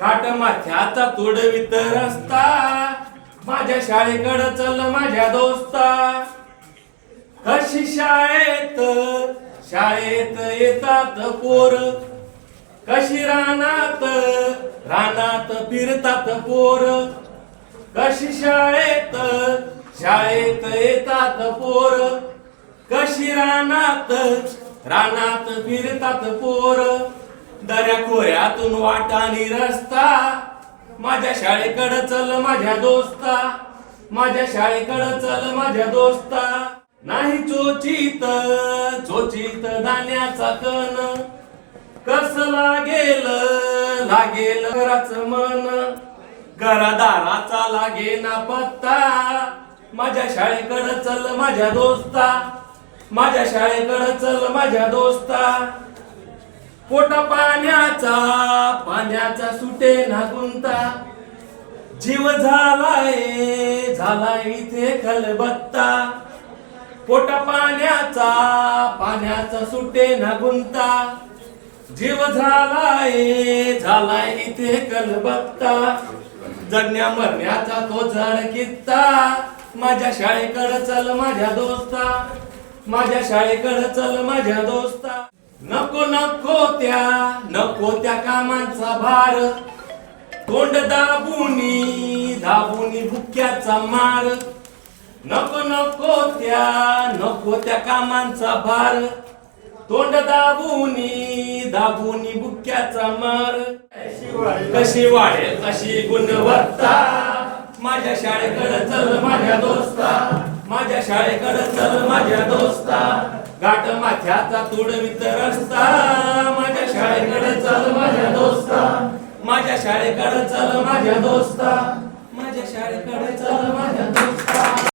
घाट माथ्याचा तुडवित रस्ता माझ्या शाळेकडं चल माझ्या दोस्ता. कशी शाळेत शाळेत येतात पोर. कशी रानात रानात फिरतात पोर. कशी शाळेत शाळेत येतात पोर. कशी रानात रानात फिरतात पोर. दऱ्या खोऱ्यातून वाटानी रस्ता माझ्या शाळेकडं चल माझ्या दोस्ता. माझ्या शाळेकडं चल माझ्या दोस्ता. नाही चोचित चोचित धान्याचा कण. कस लागेल लागेल घराच मन. घरादाराचा लागे ना पत्ता. माझ्या शाळेकडं चल माझ्या दोस्ता. माझ्या शाळेकडं चल माझ्या दोस्ता. पोटा पाण्याचा पाण्याचा सुटे ना गुंता. जीव झालाय झालाय इथे खलबत्ता. पोटा पाण्याचा पाण्याचा सुटे ना गुंता. जीव झालाय झालाय इथे कलबत्ता जगण्या मरण्याचा तो झाड कित्ता. माझ्या शाळेकडे चल माझ्या दोस्ता. माझ्या शाळेकडे चल माझ्या दोस्ता. नको नको त्या नको त्या कामांचा भार. तोंड दाबुनी दाबुनी भुक्याचा मार. नको नको त्या नको त्या कामांचा भार. तोंड दाबुनी दाबुनी बुक्याचा मार. कशी वाढेल कशी गुणवत्ता? माझ्या शाळेकडे चल माझ्या दोस्ता. माझ्या शाळेकडे चल माझ्या दोस्ता. गाठ माथ्याचा तुडवित रस्ता माझ्या शाळेकडे चल माझ्या दोस्ता. माझ्या शाळेकडे चल माझ्या दोस्ता. माझ्या शाळेकडे चल